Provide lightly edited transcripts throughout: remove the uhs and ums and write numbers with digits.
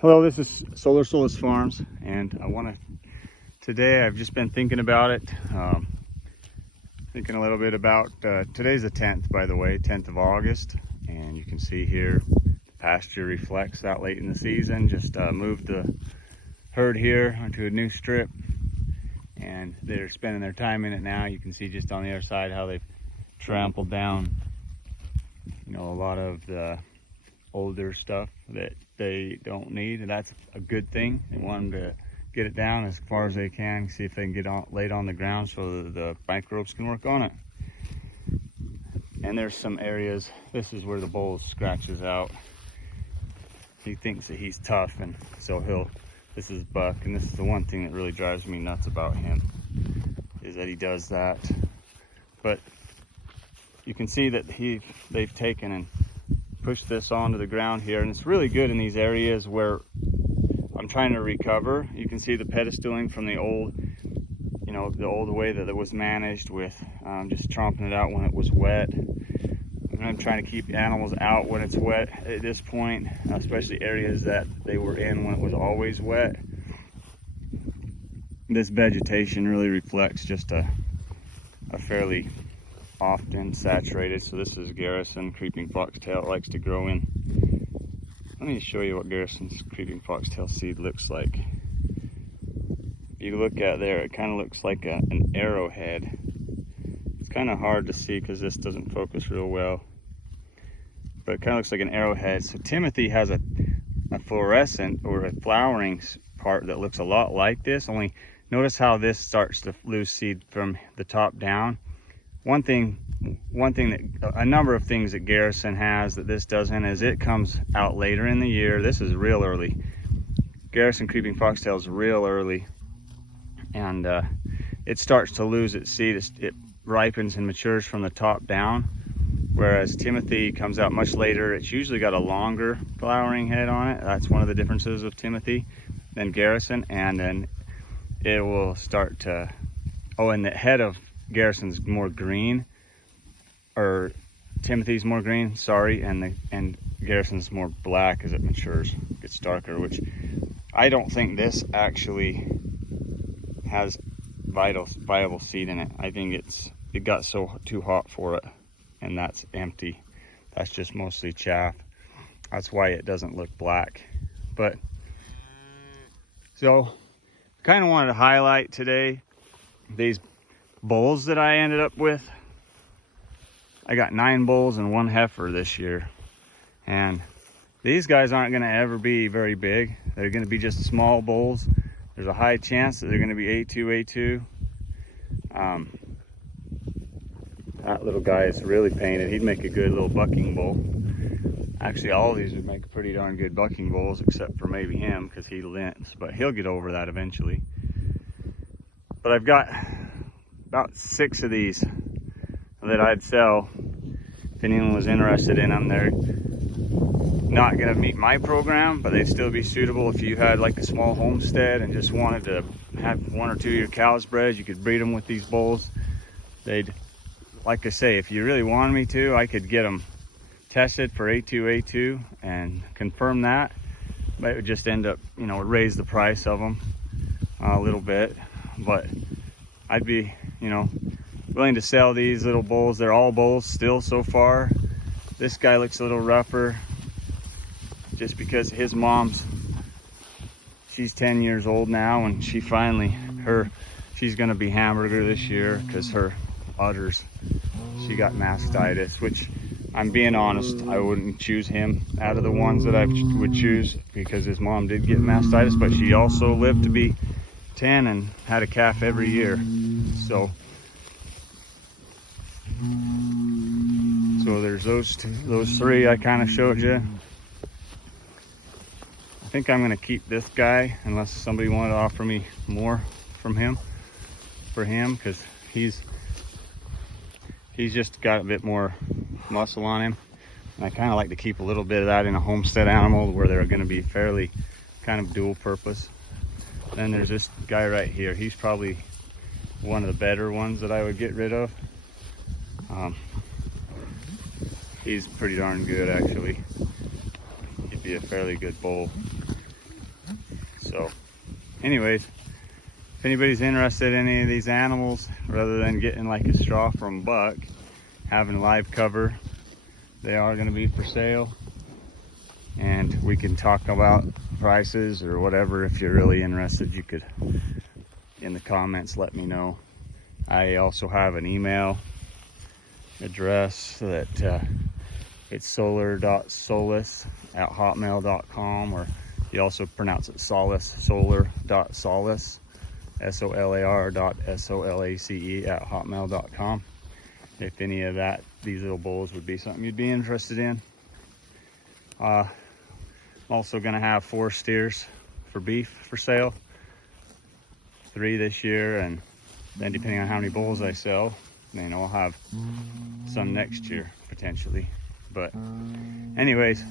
Hello, this is Solar Solace Farms, and today I've just been thinking about it, thinking a little bit about, today's the 10th, by the way, 10th of August, and you can see here the pasture reflects that late in the season. Just moved the herd here onto a new strip, and they're spending their time in it now. You can see just on the other side how they've trampled down, a lot of the older stuff that they don't need, and that's a good thing. They want them to get it down as far as they can, see if they can get laid on the ground so that the microbes can work on it. And there's some areas, this is where the bull scratches out. He thinks that he's tough, and so this is Buck, and this is the one thing that really drives me nuts about him, is that he does that. But you can see that they've taken and push this onto the ground here, and it's really good in these areas where I'm trying to recover. You can see the pedestaling from the old, the old way that it was managed with just tromping it out when it was wet. And I'm trying to keep animals out when it's wet at this point, especially areas that they were in when it was always wet. This vegetation really reflects just a fairly often saturated. So this is Garrison creeping foxtail. It likes to grow in. Let me show you what Garrison's creeping foxtail seed looks like. If you look at there, it kind of looks like an arrowhead. It's kind of hard to see because this doesn't focus real well, but it kind of looks like an arrowhead. So Timothy has a fluorescent or a flowering part that looks a lot like this, only notice how this starts to lose seed from the top down. One thing that a number of things that Garrison has that this doesn't is it comes out later in the year. This is real early. Garrison creeping foxtail is real early, and it starts to lose its seed. It ripens and matures from the top down, whereas Timothy comes out much later. It's usually got a longer flowering head on it. That's one of the differences of Timothy than Garrison. And then it will start to, and the head of Garrison's more green, or Timothy's more green, sorry, and Garrison's more black as it matures, gets darker, which I don't think this actually has viable seed in it. I think it got too hot for it, and that's empty. That's just mostly chaff. That's why it doesn't look black. But so I kind of wanted to highlight today these bulls that I ended up with. I got 9 bulls and 1 heifer this year, and these guys aren't going to ever be very big. They're going to be just small bulls. There's a high chance that they're going to be A2. That little guy is really painted. He'd make a good little bucking bull. Actually, all of these would make pretty darn good bucking bulls, except for maybe him, because he limps, but he'll get over that eventually. But I've got about 6 of these that I'd sell if anyone was interested in them. They're not going to meet my program, but they'd still be suitable if you had like a small homestead and just wanted to have 1 or 2 of your cows bred. You could breed them with these bulls. They'd, like I say, if you really wanted me to, I could get them tested for A2 and confirm that, but it would just end up, raise the price of them a little bit. But I'd be, willing to sell these little bulls. They're all bulls still so far. This guy looks a little rougher just because his she's 10 years old now, and she's gonna be hamburger this year because her udders, she got mastitis, which, I'm being honest, I wouldn't choose him out of the ones that I would choose, because his mom did get mastitis, but she also lived to be 10 and had a calf every year. So there's those 3 I kind of showed you. I think I'm going to keep this guy unless somebody wanted to offer me more for him, because he's just got a bit more muscle on him, and I kind of like to keep a little bit of that in a homestead animal where they're going to be fairly kind of dual purpose. Then there's this guy right here. He's probably one of the better ones that I would get rid of. He's pretty darn good, actually. He'd be a fairly good bull. So anyways, if anybody's interested in any of these animals, rather than getting like a straw from buck, having live cover, they are going to be for sale. And we can talk about prices or whatever. If you're really interested, you could in the comments let me know. I also have an email address that it's solar.solace@hotmail.com, or you also pronounce it solace, solar.solace, solar.solace@hotmail.com. If any of these little bulls would be something you'd be interested in. I'm also going to have 4 steers for beef for sale, 3 this year, and then depending on how many bulls I sell, then I'll have some next year potentially. But anyways,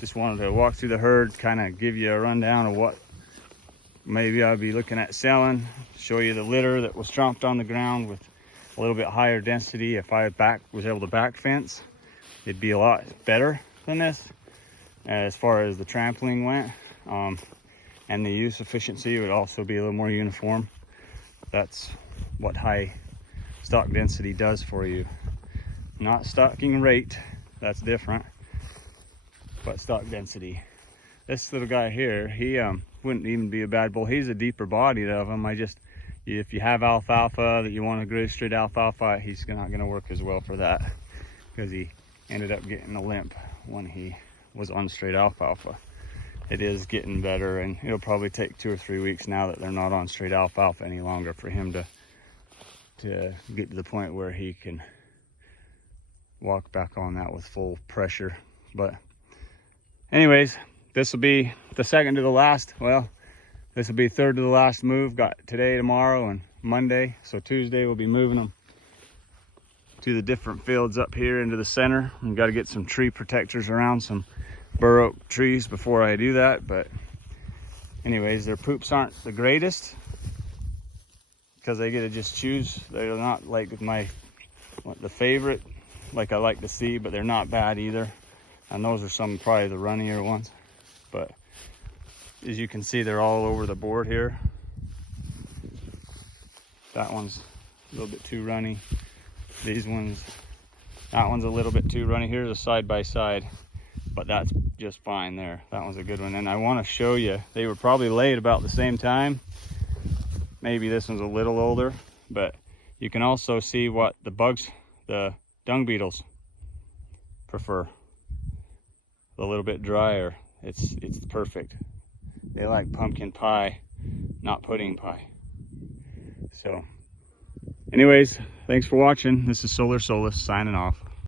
just wanted to walk through the herd, kind of give you a rundown of what maybe I'll be looking at selling, show you the litter that was stomped on the ground with a little bit higher density. If I was able to back fence, it'd be a lot better than this as far as the trampling went, and the use efficiency would also be a little more uniform. That's what high stock density does for you. Not stocking rate, that's different, but stock density. This little guy here, he wouldn't even be a bad bull. He's a deeper bodied of them. If you have alfalfa that you want to graze straight alfalfa, he's not going to work as well for that, because he ended up getting a limp when he was on straight alfalfa. It is getting better, and it'll probably take 2 or 3 weeks now that they're not on straight alfalfa any longer for him to get to the point where he can walk back on that with full pressure. But anyways, this will be the second to the last, well, this will be third to the last move. Got today, tomorrow, and Monday. So Tuesday we'll be moving them to the different fields up here into the center. We've got to get some tree protectors around some bur oak trees before I do that. But anyways, their poops aren't the greatest because they get to just choose. They're not like the favorite like I like to see, but they're not bad either. And those are some probably the runnier ones. But as you can see, they're all over the board here. That one's a little bit too runny. That one's a little bit too runny. Here's a side by side, but that's just fine there. That one's a good one. And I want to show you, they were probably laid about the same time. Maybe this one's a little older, but you can also see what the dung beetles prefer. A little bit drier. It's perfect. They like pumpkin pie, not pudding pie. So anyways, thanks for watching. This is Solar Solace signing off.